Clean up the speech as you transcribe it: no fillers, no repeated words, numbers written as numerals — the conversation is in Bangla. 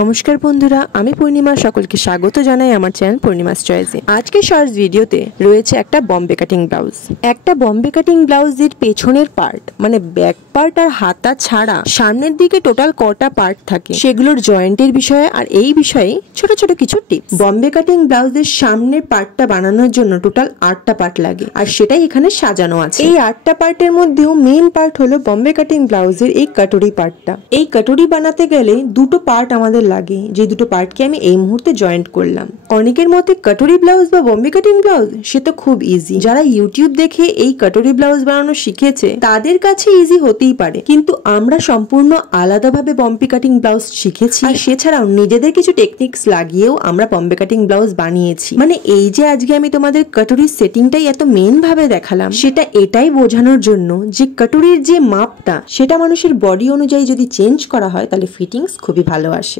নমস্কার বন্ধুরা, আমি পূর্ণিমা। সকলকে স্বাগত জানাই আমার চ্যানেল পূর্ণিমাস চয়েসে। আজকে শর্টস ভিডিওতে রয়েছে একটা বম্বে কাটিং ব্লাউজ। একটা বম্বে কাটিং ব্লাউজের পেছনের পার্ট মানে ব্যাক পার্ট আর হাতা ছাড়া সামনের দিকে টোটাল কটা পার্ট থাকে সেগুলোর জয়েন্টের বিষয়ে আর এই বিষয়ে ছোট ছোট কিছু টিপস। বম্বে কাটিং ব্লাউজের সামনের পার্টটা বানানোর জন্য টোটাল 8টা পার্ট লাগে আর সেটাই এখানে সাজানো আছে। এই 8টা পার্টের মধ্যেও মেইন পার্ট হলো বম্বে কাটিং ব্লাউজের এই কাটুরি পার্টটা। এই কাটুরি বানাতে গেলে দুটো পার্ট আমাদের লাগে, যে দুটো পার্টকে আমি এই মুহূর্তে জয়েন্ট করলাম। অনেকের মতে কাটুরি ব্লাউজ বা বম্বে কাটিং ব্লাউজ সে তো খুব ইজি। যারা ইউটিউব দেখে এই কাটুরি ব্লাউজ বানানো শিখেছে তাদের কাছে ইজি হতেই পারে, কিন্তু আমরা সম্পূর্ণ আলাদাভাবে বম্বে কাটিং ব্লাউজ শিখেছি আর সেছাড়াও নিজেদের কিছু টেকনিক্স লাগিয়েও আমরা বম্বে কাটিং ব্লাউজ বানিয়েছি। মানে এই যে আজকে আমি তোমাদের কাটুরির সেটিংটাই এত মেইন ভাবে দেখালাম, সেটা এটাই বোঝানোর জন্য যে কাটুরির যে মাপটা সেটা মানুষের বডি অনুযায়ী যদি চেঞ্জ করা হয় তাহলে ফিটিংস খুবই ভালো আসে।